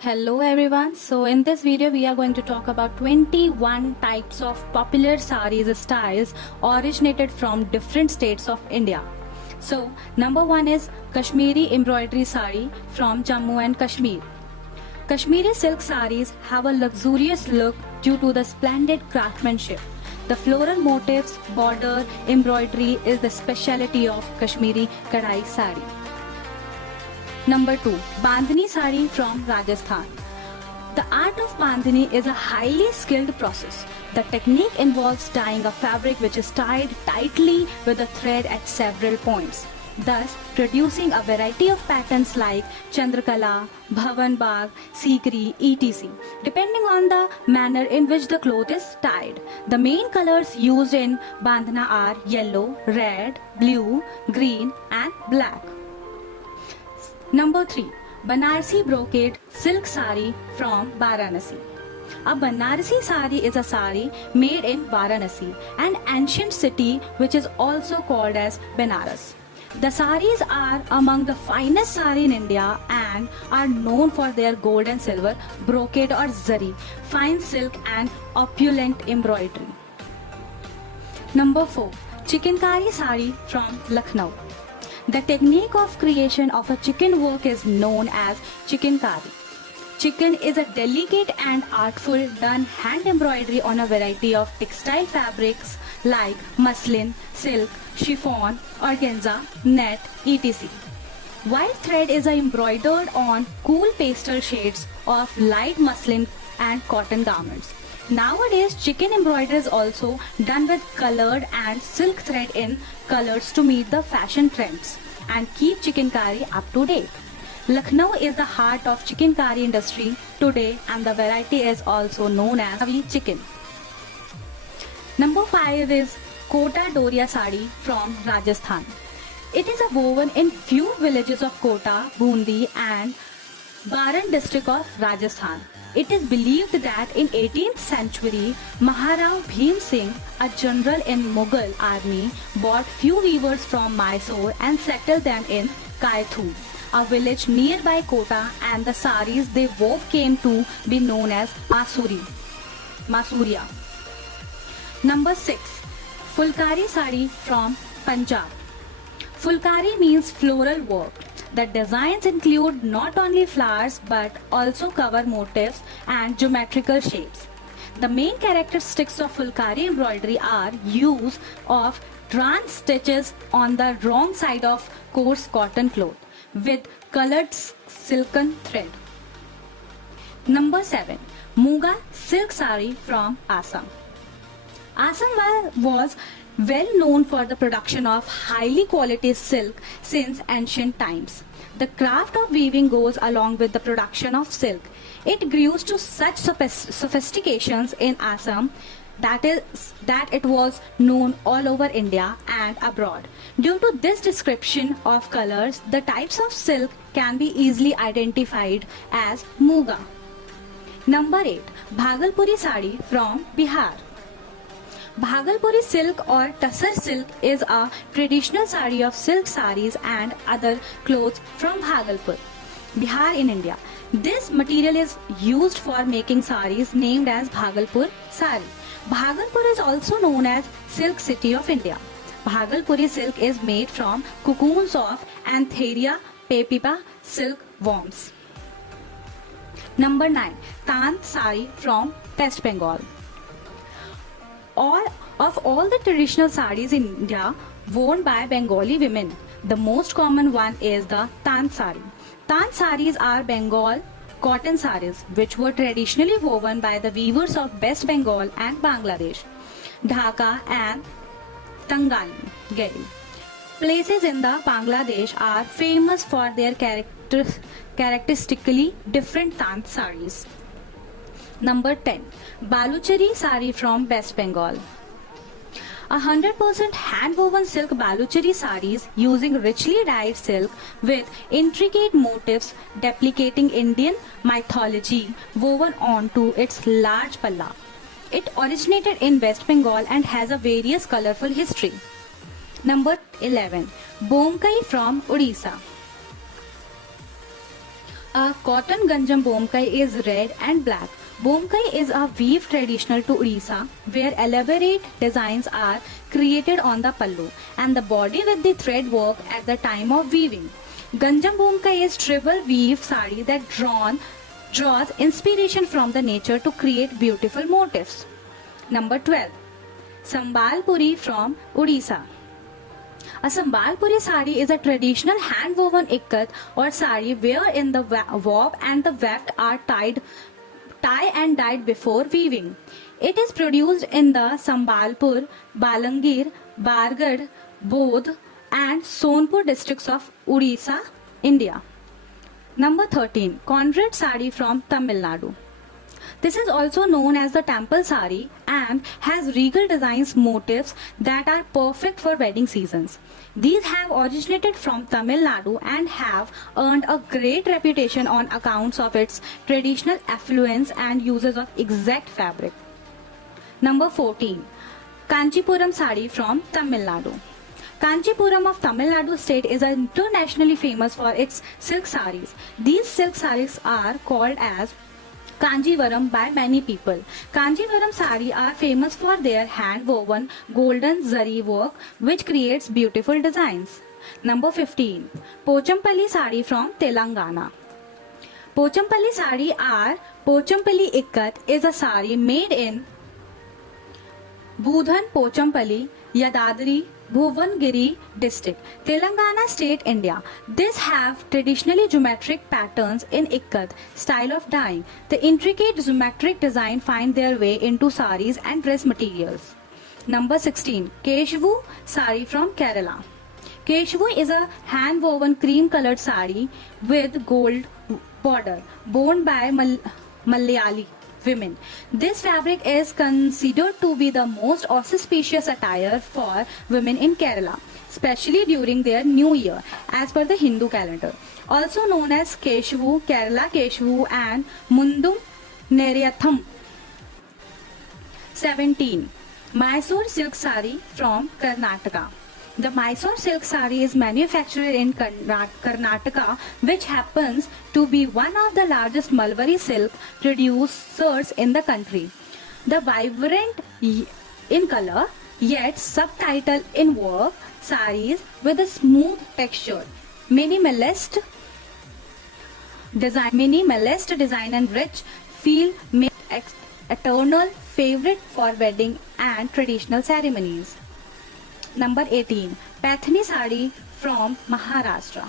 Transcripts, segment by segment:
Hello everyone. So in this video we are going to talk about 21 types of popular sarees styles originated from different states of India. So number 1 is Kashmiri embroidery saree from Jammu and Kashmir. Kashmiri silk sarees have a luxurious look due to the splendid craftsmanship. The floral motifs, border, embroidery is the specialty of Kashmiri Kadai saree. Number 2. Bandhani sari from Rajasthan. The art of bandhani is a highly skilled process. The technique involves tying a fabric which is tied tightly with a thread at several points, thus producing a variety of patterns like Chandrakala, Bhavan Bagh, Sikri, etc. Depending on the manner in which the cloth is tied. The main colors used in bandhana are yellow, red, blue, green and black. Number 3. Banarsi brocade silk sari from Varanasi. A Banarsi sari is a sari made in Varanasi, an ancient city which is also called as Benares. The saris are among the finest sari in India and are known for their gold and silver brocade or zari, fine silk and opulent embroidery. Number 4. Chikankari sari from Lucknow. The technique of creation of a chicken work is known as chikankari. Chicken is a delicate and artful done hand embroidery on a variety of textile fabrics like muslin, silk, chiffon, organza, net, etc. White thread is embroidered on cool pastel shades of light muslin and cotton garments. Nowadays, chicken embroidery is also done with colored and silk thread in colors to meet the fashion trends and keep chikankari up to date. Lucknow is the heart of chikankari industry today and the variety is also known as Avi chicken. Number 5 is Kota Doria sari from Rajasthan. It is a woven in few villages of Kota, Bundi and Baran district of Rajasthan. It is believed that in 18th century, Maharao Bhim Singh, a general in Mughal army, bought few weavers from Mysore and settled them in Kaithu, a village nearby Kota, and the saris they wove came to be known as Masuria. Number 6. Fulkari sari from Punjab. Fulkari means floral work. The designs include not only flowers but also cover motifs and geometrical shapes. The main characteristics of Fulkari embroidery are use of trans stitches on the wrong side of coarse cotton cloth with colored silken thread. Number 7. Muga silk sari from Assam. Assam was well known for the production of highly quality silk since ancient times. The craft of weaving goes along with the production of silk. It grew to such sophistications in Assam that it was known all over India and abroad. Due to this description of colors, the types of silk can be easily identified as Muga. Number 8. Bhagalpuri sari from Bihar. Bhagalpuri silk or Tussar silk is a traditional sari of silk saris and other clothes from Bhagalpur, Bihar in India. This material is used for making saris named as Bhagalpur sari. Bhagalpur is also known as Silk City of India. Bhagalpuri silk is made from cocoons of Antheria pepipa silk worms. Number 9. Tant sari from West Bengal. Of all the traditional saris in India worn by Bengali women, the most common one is the Tant sari. Tant saris are Bengal cotton saris which were traditionally woven by the weavers of West Bengal and Bangladesh, Dhaka and Tanganyika. Places in the Bangladesh are famous for their characteristically different Tant saris. Number 10. Baluchari sari from West Bengal. 100% hand-woven silk Baluchari saris using richly dyed silk with intricate motifs duplicating Indian mythology woven onto its large palla. It originated in West Bengal and has a various colorful history. Number 11. Bomkai from Odisha. A cotton Ganjam Bomkai is red and black. Bomkai is a weave traditional to Odisha where elaborate designs are created on the pallu and the body with the thread work at the time of weaving. Ganjam Bomkai is triple weave sari that draws inspiration from the nature to create beautiful motifs. Number 12. Sambalpuri from Odisha. A Sambalpuri sari is a traditional hand-woven ikkat or sari wherein the warp and the weft are tie and dyed before weaving. It is produced in the Sambalpur, Balangir, Bargarh, Bodh and Sonpur districts of Odisha, India. Number 13. Conrad sari from Tamil Nadu. This is also known as the temple sari and has regal designs motifs that are perfect for wedding seasons. These have originated from Tamil Nadu and have earned a great reputation on accounts of its traditional affluence and uses of exact fabric. Number 14. Kanchipuram sari from Tamil Nadu. Kanchipuram of Tamil Nadu state is internationally famous for its silk saris. These silk saris are called as Kanjivaram by many people. Kanjivaram sari are famous for their hand-woven golden zari work which creates beautiful designs. Number 15. Pochampalli sari from Telangana. Pochampalli sari or Pochampalli Ikkat is a sari made in Budhan Pochampalli, Yadadri, Bhuvangiri district, Telangana state, India. These have traditionally geometric patterns in ikkat style of dyeing. The intricate geometric design find their way into saris and dress materials. Number 16. Keshvu sari from Kerala. Keshvu is a hand-woven cream-colored sari with gold border, worn by Malayali women. This fabric is considered to be the most auspicious attire for women in Kerala, especially during their new year, as per the Hindu calendar. Also known as Keshvu, Kerala Keshvu and Mundum Neriyatham. 17. Mysore silk sari from Karnataka. The Mysore silk sari is manufactured in Karnataka, which happens to be one of the largest mulberry silk producers in the country. The vibrant in color, yet subtle in work, saris with a smooth texture, minimalist design and rich feel make eternal favorite for wedding and traditional ceremonies. Number 18. Pathni sari from Maharashtra.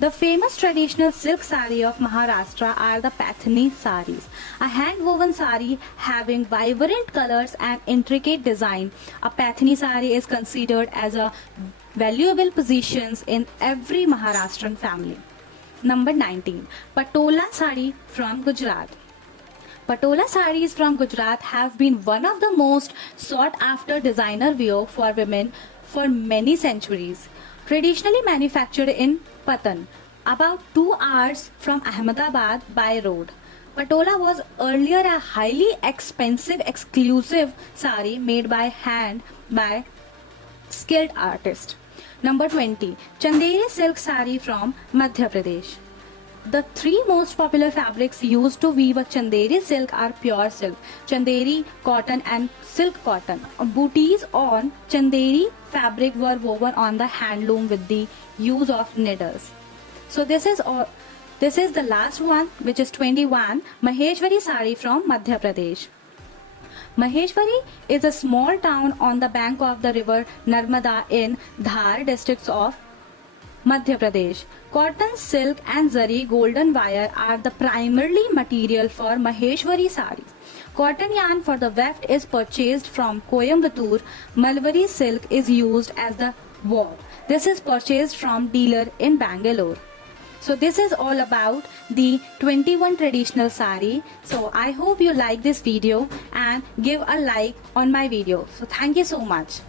The famous traditional silk sari of Maharashtra are the Pathni saris, a hand-woven sari having vibrant colors and intricate design. A Pathni sari is considered as a valuable possession in every Maharashtrian family. Number 19. Patola sari from Gujarat. Patola saris from Gujarat have been one of the most sought after designer wear for women for many centuries. Traditionally manufactured in Patan, about 2 hours from Ahmedabad by road. Patola was earlier a highly expensive exclusive sari made by hand by skilled artists. Number 20. Chanderi silk sari from Madhya Pradesh. The 3 most popular fabrics used to weave a Chanderi silk are pure silk, Chanderi cotton and silk cotton. Booties on Chanderi fabric were woven on the handloom with the use of needles. So this is the last one, which is 21, Maheshwari sari from Madhya Pradesh. Maheshwari is a small town on the bank of the river Narmada in Dhar districts of Madhya Pradesh. Cotton, silk and zari golden wire are the primary material for Maheshwari saris. Cotton yarn for the weft is purchased from Coimbatore. Mulberry silk is used as the warp. This is purchased from dealer in Bangalore. So this is all about the 21 traditional sari. So I hope you like this video and give a like on my video. So thank you so much.